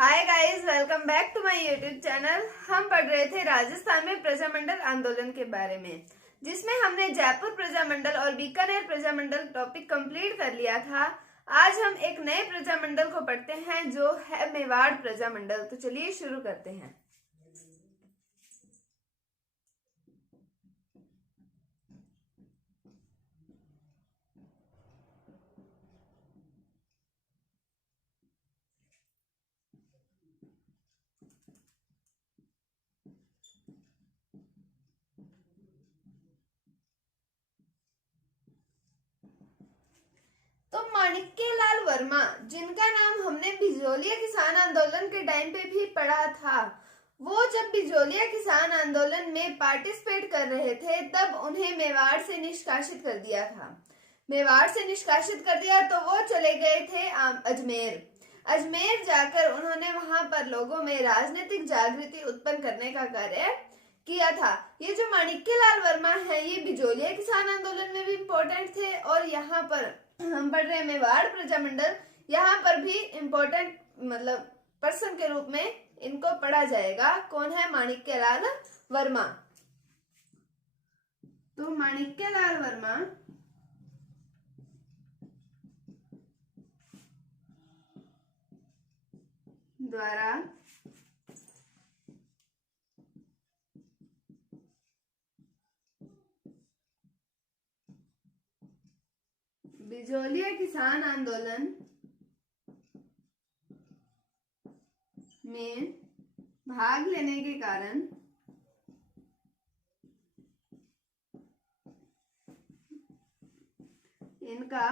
Hi guys, welcome back to my YouTube channel. हम पढ़ रहे थे राजस्थान में प्रजामंडल आंदोलन के बारे में, जिसमें हमने जयपुर प्रजामंडल और बीकानेर प्रजामंडल टॉपिक कंप्लीट कर लिया था। आज हम एक नए प्रजामंडल को पढ़ते हैं जो है मेवाड़ प्रजामंडल। तो चलिए शुरू करते हैं। तो माणिक्यलाल वर्मा, जिनका नाम हमने बिजोलिया किसान आंदोलन के टाइम पे भी पढ़ा था, वो जब बिजोलिया किसान आंदोलन में पार्टिसिपेट कर रहे थे तब उन्हें मेवाड़ से निष्कासित कर दिया था। मेवाड़ से निष्कासित कर दिया तो वो चले गए थे अजमेर। अजमेर जाकर उन्होंने वहां पर लोगों में राजनीतिक जागृति उत्पन्न करने का कार्य किया था। ये जो माणिक्यलाल वर्मा है, ये बिजोलिया किसान आंदोलन में भी इम्पोर्टेंट थे और यहाँ पर हम पढ़ रहे हैं मेवाड़ प्रजामंडल, यहाँ पर भी इम्पोर्टेंट पर्सन के रूप में इनको पढ़ा जाएगा। कौन है? माणिक्यलाल वर्मा। तो माणिक्यलाल वर्मा द्वारा बिजोलिया किसान आंदोलन में भाग लेने के कारण इनका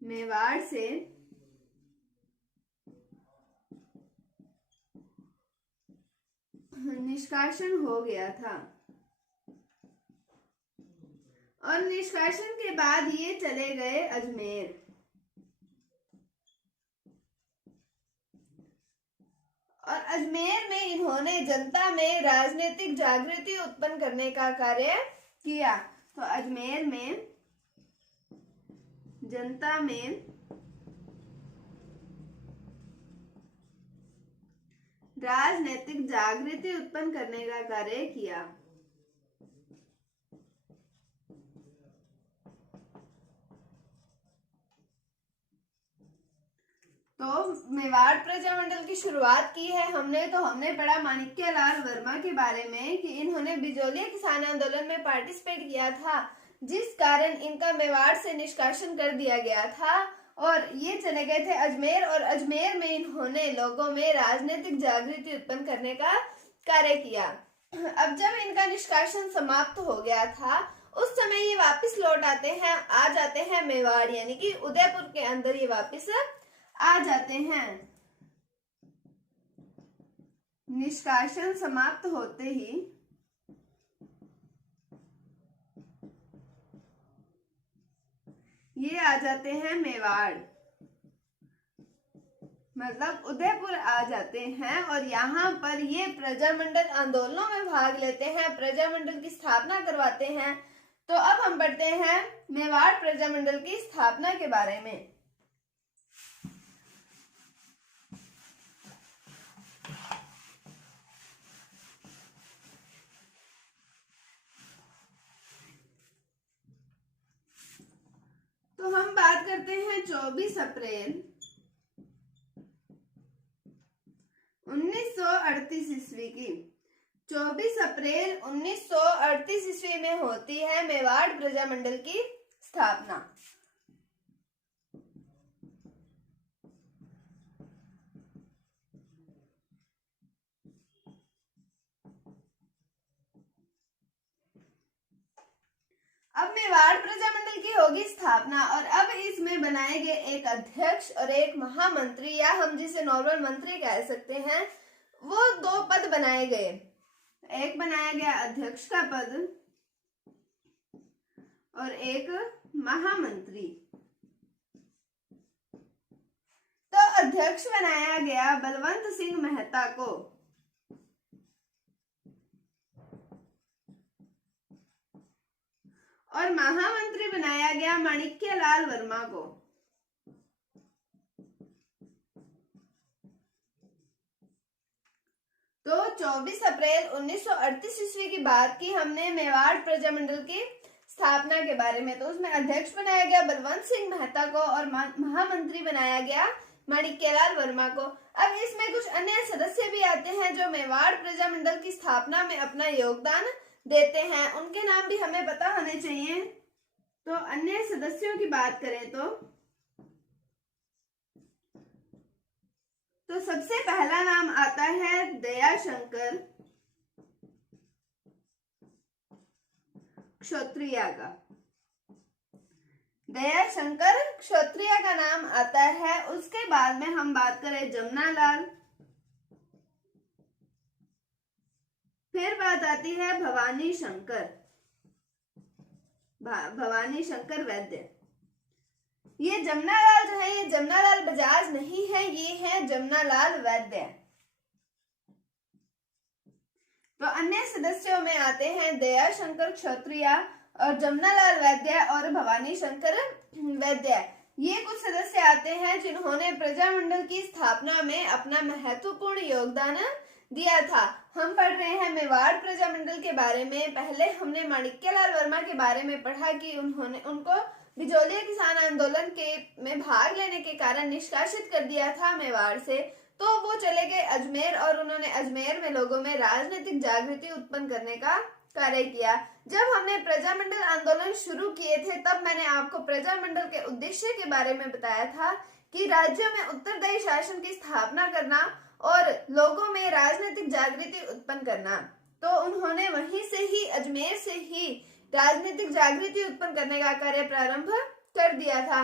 मेवाड़ से निष्कासन हो गया था और निष्कासन के बाद ये चले गए अजमेर। और अजमेर में इन्होंने जनता में राजनीतिक जागृति उत्पन्न करने का कार्य किया। तो अजमेर में जनता में राजनीतिक जागृति उत्पन्न करने का कार्य किया। तो मेवाड़ प्रजामंडल की शुरुआत की है हमने। तो हमने पढ़ा माणिक्यलाल वर्मा के बारे में कि इन्होंने बिजोलिया किसान आंदोलन में पार्टिसिपेट किया था, जिस कारण इनका मेवाड़ से निष्कासन कर दिया गया था और ये चले गए थे अजमेर। और अजमेर में इन्होंने लोगों में राजनीतिक जागृति उत्पन्न करने का कार्य किया। अब जब इनका निष्कासन समाप्त हो गया था, उस समय ये वापस लौट आते हैं, आ जाते हैं मेवाड़, यानी कि उदयपुर के अंदर ये वापस आ जाते हैं। निष्कासन समाप्त होते ही ये आ जाते हैं मेवाड़, उदयपुर आ जाते हैं और यहाँ पर ये प्रजामंडल आंदोलनों में भाग लेते हैं, प्रजामंडल की स्थापना करवाते हैं। तो अब हम पढ़ते हैं मेवाड़ प्रजामंडल की स्थापना के बारे में। तो हम बात करते हैं 24 अप्रैल 1938 ईस्वी की। 24 अप्रैल 1938 ईस्वी में होती है मेवाड़ प्रजामंडल की स्थापना। अब मेवाड़ प्रजामंडल की होगी स्थापना और अब इसमें बनाए गए एक अध्यक्ष और एक महामंत्री, या हम जिसे नॉर्मल मंत्री कह सकते हैं, वो दो पद बनाए गए। एक बनाया गया अध्यक्ष का पद और एक महामंत्री। तो अध्यक्ष बनाया गया बलवंत सिंह मेहता को और महामंत्री बनाया गया माणिक्यलाल वर्मा को। 24 अप्रैल 1938 ईस्वी की बात की हमने मेवाड़ प्रजामंडल की स्थापना के बारे में। तो उसमें अध्यक्ष बनाया गया बलवंत सिंह मेहता को और महामंत्री बनाया गया माणिक्यलाल वर्मा को। अब इसमें कुछ अन्य सदस्य भी आते हैं जो मेवाड़ प्रजामंडल की स्थापना में अपना योगदान देते हैं, उनके नाम भी हमें पता होने चाहिए। तो अन्य सदस्यों की बात करें तो सबसे पहला नाम आता है दयाशंकर क्षत्रिया का। दयाशंकर क्षत्रिया का नाम आता है। उसके बाद में हम बात करें जमनालाल, फिर बात आती है भवानी शंकर वैद्य। ये जमनालाल जो है, ये जमनालाल बजाज नहीं है, ये है जमनालाल वैद्य। तो अन्य सदस्यों में आते हैं दयाशंकर क्षत्रिया और जमनालाल वैद्य और भवानी शंकर वैद्य। ये कुछ सदस्य आते हैं जिन्होंने प्रजामंडल की स्थापना में अपना महत्वपूर्ण योगदान दिया था। हम पढ़ रहे हैं मेवाड़ प्रजामंडल के बारे में। पहले हमने माणिक्यलाल वर्मा के बारे में पढ़ा कि उनको बिजोलिया किसान आंदोलन में भाग लेने के कारण निष्कासित कर दिया था मेवाड़ से। तो वो चले गए अजमेर और उन्होंने अजमेर में लोगों में राजनीतिक जागृति उत्पन्न करने का कार्य किया। जब हमने प्रजामंडल आंदोलन शुरू किए थे तब मैंने आपको प्रजामंडल के उद्देश्य के बारे में बताया था कि राज्यों में उत्तरदायी शासन की स्थापना करना और लोगों में राजनीतिक जागृति उत्पन्न करना। तो उन्होंने वहीं से ही, अजमेर से ही राजनीतिक जागृति उत्पन्न करने का कार्य प्रारंभ कर दिया था।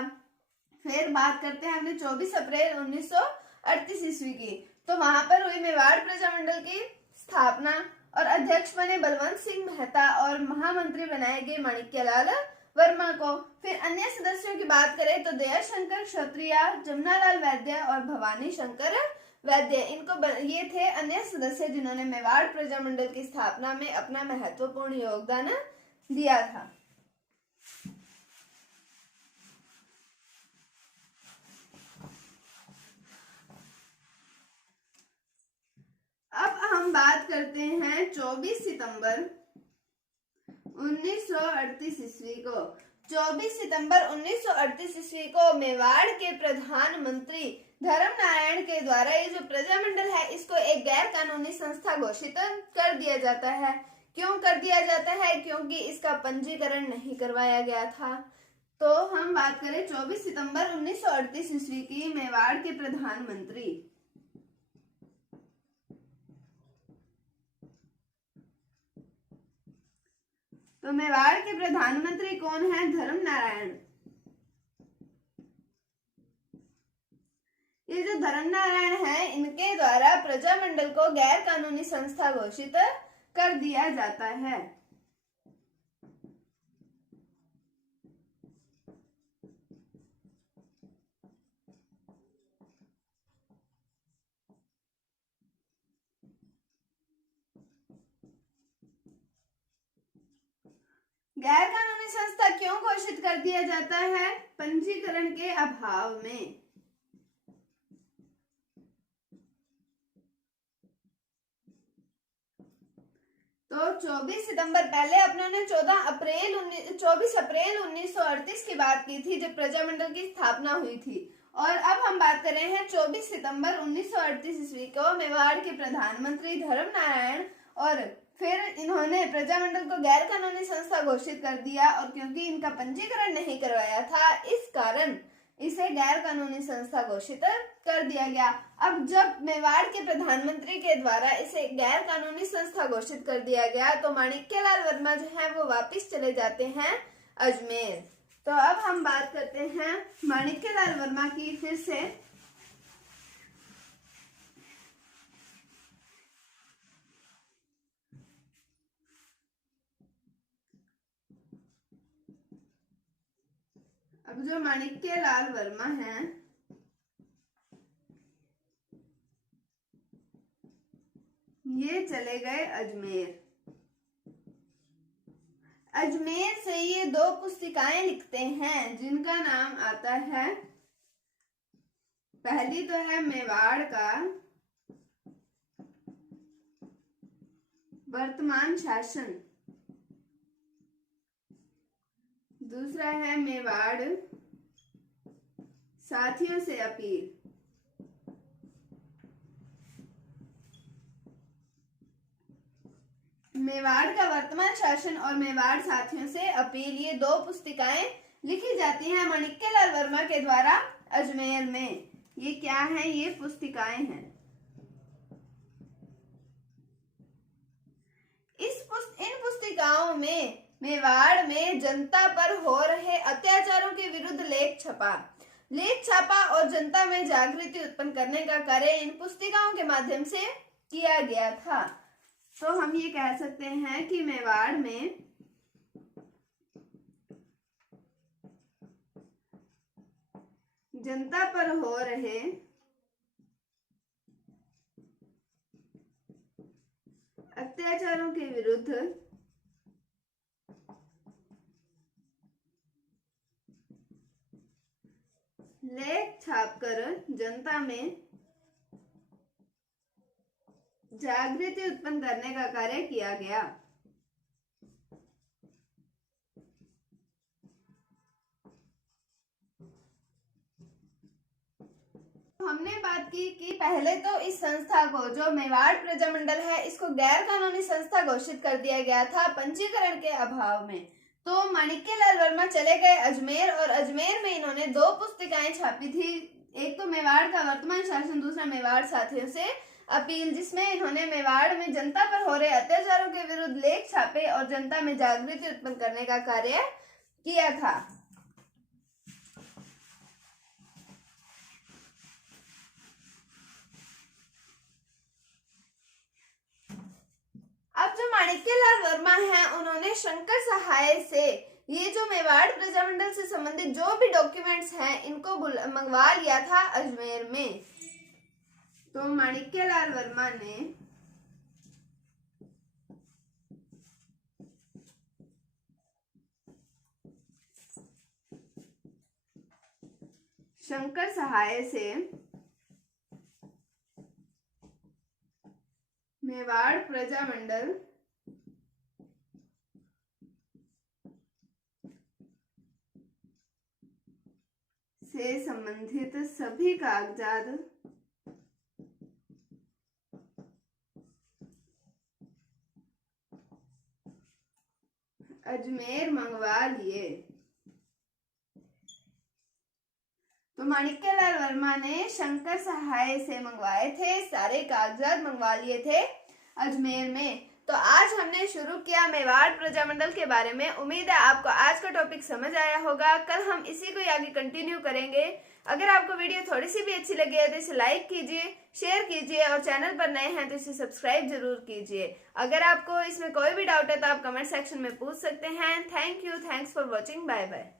फिर बात करते हैं हमने 24 अप्रैल 1938 ईस्वी की। तो वहां पर हुई मेवाड़ प्रजामंडल की स्थापना और अध्यक्ष बने बलवंत सिंह मेहता और महामंत्री बनाए गए माणिक्यलाल वर्मा को। फिर अन्य सदस्यों की बात करें तो दयाशंकर क्षत्रिया, जमनालाल वैद्य और भवानी शंकर वैद्य, ये थे अन्य सदस्य जिन्होंने मेवाड़ प्रजामंडल की स्थापना में अपना महत्वपूर्ण योगदान दिया था। अब हम बात करते हैं 24 सितंबर 1938 ईस्वी को। 24 सितंबर 1938 ईस्वी को मेवाड़ के प्रधानमंत्री धर्मनारायण के द्वारा ये जो प्रजामंडल है इसको एक गैर कानूनी संस्था घोषित कर दिया जाता है। क्यों कर दिया जाता है? क्योंकि इसका पंजीकरण नहीं करवाया गया था। तो हम बात करें 24 सितंबर 1938 ईस्वी की मेवाड़ के प्रधानमंत्री। तो मेवाड़ के प्रधानमंत्री कौन है? धर्मनारायण। ये जो धर्मनारायण है इनके द्वारा प्रजामंडल को गैर कानूनी संस्था घोषित कर दिया जाता है। गैर कानूनी संस्था क्यों घोषित कर दिया जाता है? पंजीकरण के अभाव में। तो 24 सितंबर, पहले अपने 24 अप्रैल 1938 की बात की थी जब प्रजामंडल की स्थापना हुई थी। और अब हम बात कर रहे हैं 24 सितंबर 1938 ईस्वी को मेवाड़ के प्रधानमंत्री धर्मनारायण, और फिर इन्होंने प्रजामंडल को गैर कानूनी संस्था घोषित कर दिया और क्योंकि इनका पंजीकरण नहीं करवाया था इस कारण इसे गैर कानूनी संस्था घोषित कर दिया गया। अब जब मेवाड़ के प्रधानमंत्री के द्वारा इसे गैर कानूनी संस्था घोषित कर दिया गया तो माणिक्यलाल वर्मा जो है वो वापस चले जाते हैं अजमेर। तो अब हम बात करते हैं माणिक्यलाल वर्मा की फिर से। अब जो माणिक्यलाल वर्मा हैं ये चले गए अजमेर। अजमेर से ये 2 पुस्तिकाएं लिखते हैं जिनका नाम आता है, पहली तो है मेवाड़ का वर्तमान शासन। दूसरा है मेवाड़ साथियों से अपील। मेवाड़ का वर्तमान शासन और मेवाड़ साथियों से अपील, ये दो पुस्तिकाएं लिखी जाती हैं माणिक्यलाल वर्मा के द्वारा अजमेर में। ये क्या है? ये पुस्तिकाएं हैं। इन पुस्तिकाओं में मेवाड़ में जनता पर हो रहे अत्याचारों के विरुद्ध लेख छापा और जनता में जागृति उत्पन्न करने का कार्य इन पुस्तिकाओं के माध्यम से किया गया था। तो हम ये कह सकते हैं कि मेवाड़ में जनता पर हो रहे अत्याचारों के विरुद्ध लेख छापकर जनता में जागृति उत्पन्न करने का कार्य किया गया। हमने बात की कि पहले तो इस संस्था को, जो मेवाड़ प्रजामंडल है, इसको गैर कानूनी संस्था घोषित कर दिया गया था पंजीकरण के अभाव में। तो माणिक्यलाल वर्मा चले गए अजमेर और अजमेर में इन्होंने दो पुस्तिकाएं छापी थी। एक तो मेवाड़ का वर्तमान शासन, दूसरा मेवाड़ साथियों से अपील, जिसमें इन्होंने मेवाड़ में जनता पर हो रहे अत्याचारों के विरुद्ध लेख छापे और जनता में जागृति उत्पन्न करने का कार्य किया था। अब जो माणिक्यलाल वर्मा हैं, उन्होंने शंकर सहाय से ये जो मेवाड़ प्रजामंडल से संबंधित जो भी डॉक्यूमेंट्स हैं, इनको मंगवा लिया था अजमेर में। तो माणिक्यलाल वर्मा ने शंकर सहाय से मेवाड़ प्रजामंडल से संबंधित सभी कागजात अजमेर मंगवा लिए। तो माणिक्यलाल वर्मा ने शंकर सहाय से मंगवाए थे, सारे कागजात मंगवा लिए थे अजमेर में। तो आज हमने शुरू किया मेवाड़ प्रजामंडल के बारे में। उम्मीद है आपको आज का टॉपिक समझ आया होगा। कल हम इसी को आगे कंटिन्यू करेंगे। अगर आपको वीडियो थोड़ी सी भी अच्छी लगी है तो इसे लाइक कीजिए, शेयर कीजिए और चैनल पर नए हैं तो इसे सब्सक्राइब जरूर कीजिए। अगर आपको इसमें कोई भी डाउट है तो आप कमेंट सेक्शन में पूछ सकते हैं। Thank you, thanks for watching, bye bye.